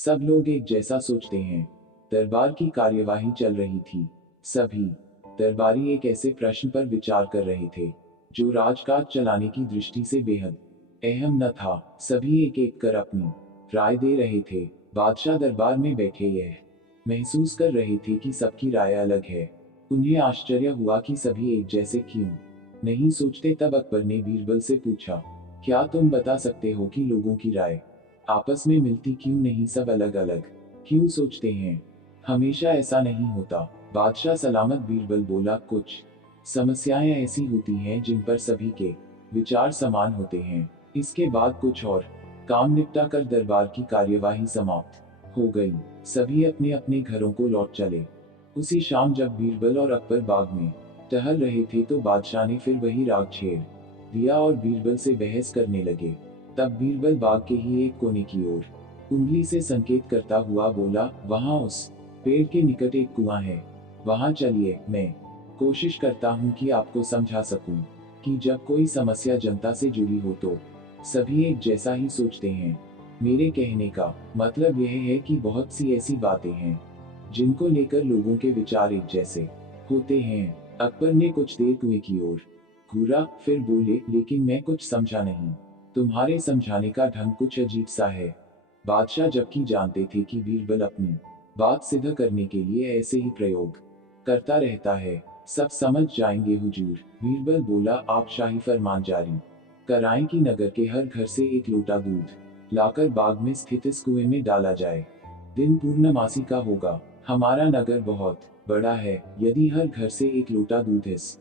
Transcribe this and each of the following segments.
सब लोग एक जैसा सोचते हैं। दरबार की कार्यवाही चल रही थी। सभी दरबारी एक ऐसे प्रश्न पर विचार कर रहे थे जो राजकाज चलाने की दृष्टि से बेहद अहम न था। सभी एक एक कर अपनी राय दे रहे थे। बादशाह दरबार में बैठे यह महसूस कर रहे थे कि सबकी राय अलग है। उन्हें आश्चर्य हुआ कि सभी एक जैसे क्यों नहीं सोचते। तब अकबर ने बीरबल से पूछा, क्या तुम बता सकते हो कि लोगों की राय आपस में मिलती क्यों नहीं, सब अलग अलग क्यों सोचते हैं? हमेशा ऐसा नहीं होता। बादशाह सलामत बीरबल बोला, कुछ समस्याएं ऐसी होती हैं जिन पर सभी के विचार समान होते हैं। इसके बाद कुछ और काम निपटा कर दरबार की कार्यवाही समाप्त हो गई। सभी अपने अपने घरों को लौट चले। उसी शाम जब बीरबल और अकबर बाग में टहल रहे थे तो बादशाह ने फिर वही राग छेड़ दिया और बीरबल से बहस करने लगे। तब बीरबल बाग के ही एक कोने की ओर उंगली से संकेत करता हुआ बोला, वहां उस पेड़ के निकट एक कुआं है, वहां चलिए। मैं कोशिश करता हूं कि आपको समझा सकूं कि जब कोई समस्या जनता से जुड़ी हो तो सभी एक जैसा ही सोचते हैं। मेरे कहने का मतलब यह है कि बहुत सी ऐसी बातें हैं जिनको लेकर लोगों के विचार एक जैसे होते हैं। अकबर ने कुछ देर कुएं की ओर घूरा, फिर बोले, लेकिन मैं कुछ समझा नहीं। तुम्हारे समझाने का ढंग कुछ अजीब सा है। बादशाह जबकि जानते थे कि बीरबल अपनी बात सिद्ध करने के लिए ऐसे ही प्रयोग करता रहता है। सब समझ जाएंगे हुजूर। बीरबल बोला, आप शाही फरमान जारी कराएं कि नगर के हर घर से एक लोटा दूध लाकर बाग में स्थित इस कुएं में डाला जाए। दिन पूर्णमासी का होगा। हमारा नगर बहुत बड़ा है। यदि हर घर से एक लोटा दूध इस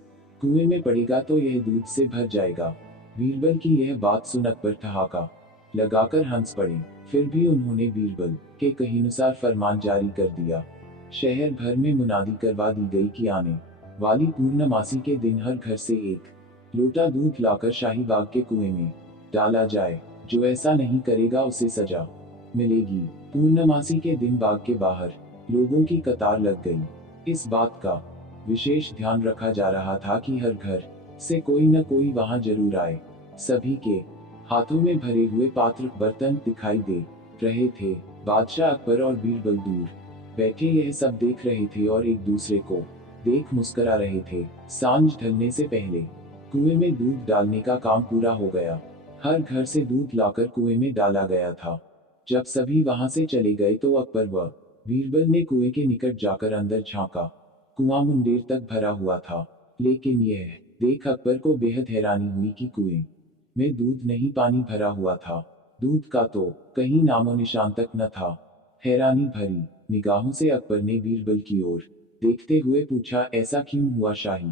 कुएं में पड़ेगा तो यह दूध से भर जाएगा। बीरबल की यह बात सुन अकबर ठहाका लगाकर हंस पड़े। फिर भी उन्होंने बीरबल के कहेनुसार फरमान जारी कर दिया। शहर भर में मुनादी करवा दी गई कि आने वाली पूर्णमासी के दिन हर घर से एक लोटा दूध लाकर शाही बाग के कुएं में डाला जाए। जो ऐसा नहीं करेगा उसे सजा मिलेगी। पूर्णमासी के दिन बाग के बाहर लोगों की कतार लग गई। इस बात का विशेष ध्यान रखा जा रहा था कि हर घर से कोई न कोई वहां जरूर आए। सभी के हाथों में भरे हुए पात्र बर्तन दिखाई दे रहे थे। बादशाह अकबर और बीरबल दूर बैठे यह सब देख रहे थे और एक दूसरे को देख मुस्करा रहे थे। सांझ ढलने से पहले कुएं में दूध डालने का काम पूरा हो गया। हर घर से दूध लाकर कुएं में डाला गया था। जब सभी वहां से चले गए तो अकबर व बीरबल ने कुएं के निकट जाकर अंदर झांका। कुआं मुंडेर तक भरा हुआ था, लेकिन यह देख अकबर को बेहद हैरानी हुई कि कुएं में दूध नहीं, पानी भरा हुआ था। दूध का तो कहीं नामो निशान तक न था। हैरानी भरी निगाहों से अकबर ने बीरबल की ओर देखते हुए पूछा, ऐसा क्यों हुआ शाही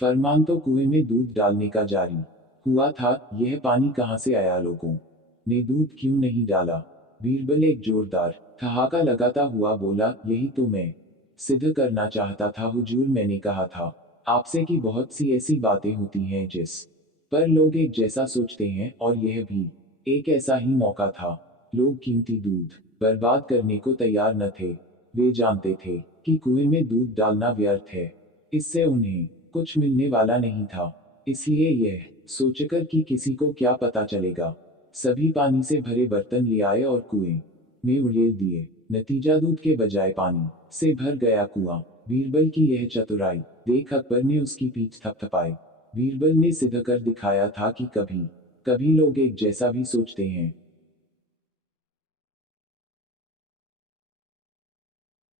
फरमान तो कुएं में दूध डालने का जारी हुआ था, यह पानी कहां से आया? लोगों ने दूध क्यों नहीं डाला? बीरबल एक जोरदार ठहाका लगाता हुआ बोला, यही तो मैं सिद्ध करना चाहता था हुजूर। मैंने कहा था आपसे कि बहुत सी ऐसी बातें होती हैं जिस पर लोग एक जैसा सोचते हैं, और यह भी एक ऐसा ही मौका था। लोग कीमती दूध बर्बाद करने को तैयार न थे। वे जानते थे कि कुएं में दूध डालना व्यर्थ है, इससे उन्हें कुछ मिलने वाला नहीं था। इसलिए यह सोचकर कि किसी को क्या पता चलेगा, सभी पानी से भरे बर्तन ले आए और कुएं में उड़ेल दिए। नतीजा दूध के बजाय पानी से भर गया कुआं। बीरबल की यह चतुराई देख अकबर ने उसकी पीठ थपथपाई। बीरबल ने सिद्ध कर दिखाया था कि कभी कभी लोग एक जैसा भी सोचते हैं।